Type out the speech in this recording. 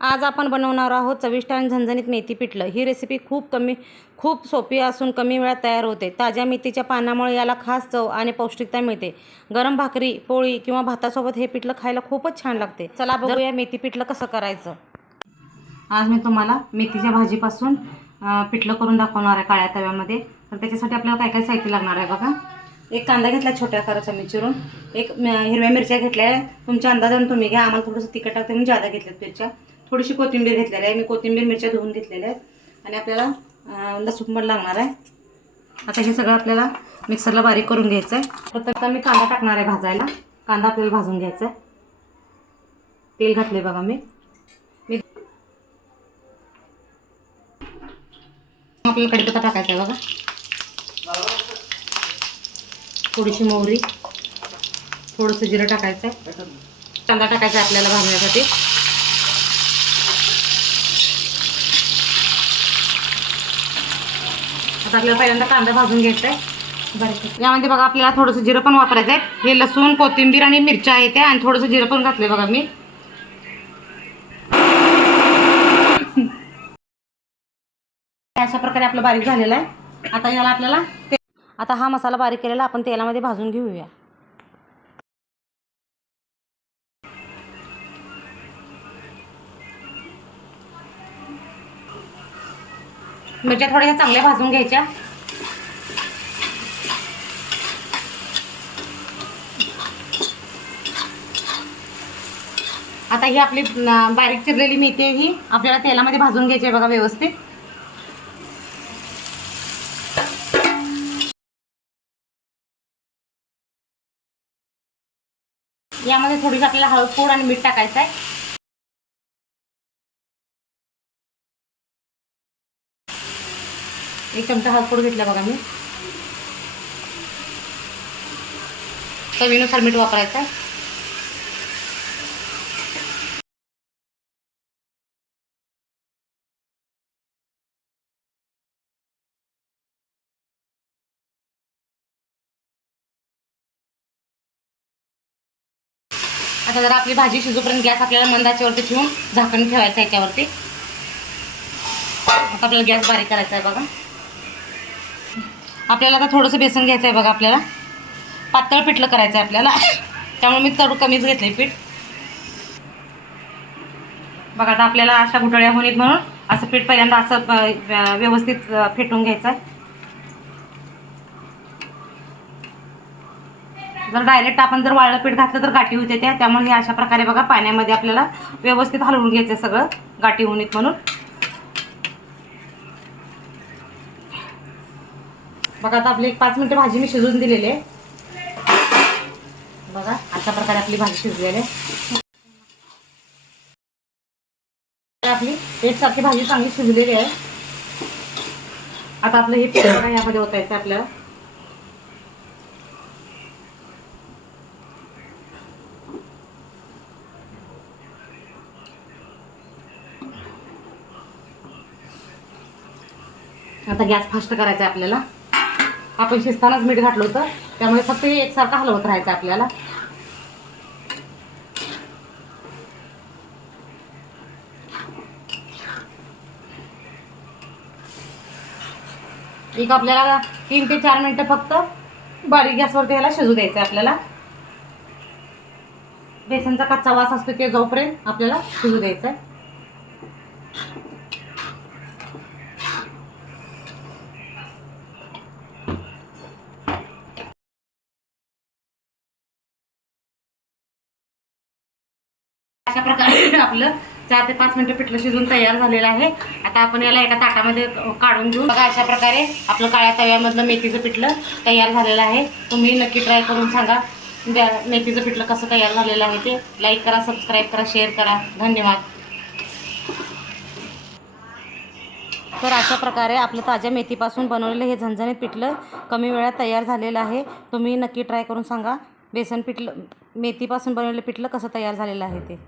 आज आपण बनवणार आहोत चविष्ट आणि झणझणीत मेथी पिठलं। ही रेसिपी खूप सोपी असून कमी वेळात तयार होते। ताज्या मेथीच्या पानामुळे याला खास चव आणि पौष्टिकता मिळते। गरम भाकरी, पोळी किंवा भातासोबत हे पिठलं खायला खूपच छान लागते। चला बघूया मेथी पिठलं कसं करायचं। आज मी तुम्हाला मेथीच्या भाजीपासून पिठलं करून दाखवणार आहे काळ्या तव्यामध्ये। तर त्याच्यासाठी आपल्याला काय काय साहित्य लागणार आहे बघा। एक कांदा घेतला छोट्या आकाराचा मी चिरून, एक हिरव्या मिरच्या घेतल्या तुमच्या अंदाजाने तुम्ही घ्या। आम्हाला थोडंसं तिखट टाकते म्हणून जादा घेतल्यात मिरच्या। थोडीशी कोथिंबीर घेतलेली आहे मी, कोथिंबीर मिरच्या धुवून घेतलेल्या आहेत। आणि आपल्याला लसूण पण लागणार आहे। आता हे सगळं आपल्याला मिक्सरला बारीक करून घ्यायचं आहे। प्रथम मी कांदा टाकणार आहे भाजायला। कांदा आपल्याला भाजून घ्यायचा आहे। तेल घातले बघा मी आपल्याला कढीपत्ता टाकायचा आहे बघा। थोडीशी मोहरी, थोडंसं जिरं टाकायचं आहे। कांदा टाकायचा आहे आपल्याला भाजण्यासाठी। आता आपल्याला पहिल्यांदा कांदा भाजून घ्यायचा आहे बारीक। यामध्ये बघा आपल्याला थोडंसं जिरं पण वापरायचं आहे। हे लसूण, कोथिंबीर आणि मिरच्या आहेत आणि थोडंसं जिरं पण घातले बघा मी। अशा प्रकारे आपलं बारीक झालेलं आहे। आता याला आता हा मसाला बारीक केलेला आपण तेलामध्ये भाजून घेऊया। मिरच्या थोड्या चांगल्या भाजून घ्यायच्या। आता ही आपली बारीक चिरलेली मेथी आहे, ही आपल्याला तेलामध्ये भाजून घ्यायची आहे बघा व्यवस्थित। यामध्ये थोडीशी आपल्याला हळद पूड आणि मीठ टाकायचं आहे। एक चमचा हळद पूड घेतला बघा मी। चवीनुसार मीठ वापरायचं आहे। आता जरा आपली भाजी शिजूपर्यंत गॅस आपल्याला मंद आचेवरती ठेवून झाकण ठेवायचं याच्यावरती। आता आपल्याला गॅस बारीक करायचा आहे बघा। आपल्याला आता थोडंसं बेसन घ्यायचं आहे बघा। आपल्याला पातळ पिठलं करायचं आहे आपल्याला, त्यामुळे मी थोडं कमीच घेतले पीठ बघा। आता आपल्याला अशा गुठळ्या होणीत म्हणून असं पीठ पहिल्यांदा असं व्यवस्थित फेटून घ्यायचं आहे। जर डायरेक्ट आपण जर वाळलं पीठ घातलं तर गाठी होते त्यामुळे हे अशा प्रकारे बघा पाण्यामध्ये आपल्याला व्यवस्थित हलवून घ्यायचं सगळं गाठी होणीत म्हणून। बघा आता आपली 5 मिनिटं भाजी मी शिजवून दिलेली आहे बघा। अशा प्रकारे आपली भाजी शिजलेली आहे। आपली एकसारखी भाजी चांगली शिजलेली आहे। आता आपलं हे पीठ बघा यामध्ये ओतायचं आपल्याला। आता गॅस फास्ट करायचा आहे आपल्याला। आपण शिजतानाच मीठ घातलं होतं त्यामुळे फक्त हे एकसारखं हलवत राहायचं आपल्याला। एक आपल्याला 3 ते 4 मिनिटं फक्त बारीक गॅसवरती याला शिजू द्यायचं आहे आपल्याला। बेसनचा कच्चा वास असतो ते जोपर्यंत आपल्याला शिजू द्यायचं आहे। अशा प्रकारे आपलं 4 ते 5 मिनिटं पिठलं शिजून तयार झालेलं आहे। आता आपण याला एका ताटामध्ये काढून घेऊ बघा। अशा प्रकारे आपलं काळ्या तव्यामधलं मेथीचं पिठलं तयार झालेलं आहे। तुम्ही नक्की ट्राय करून सांगा मेथीचं पिठलं कसं तयार झालेलं आहे ते। लाईक करा, सबस्क्राईब करा, शेअर करा। धन्यवाद। तर अशा प्रकारे आपलं ताज्या मेथीपासून बनवलेलं हे झणझणीत पिठलं कमी वेळात तयार झालेलं आहे। तुम्ही नक्की ट्राय करून सांगा मेथीपासून बनवलेलं पिठलं कसं तयार झालेलं आहे ते।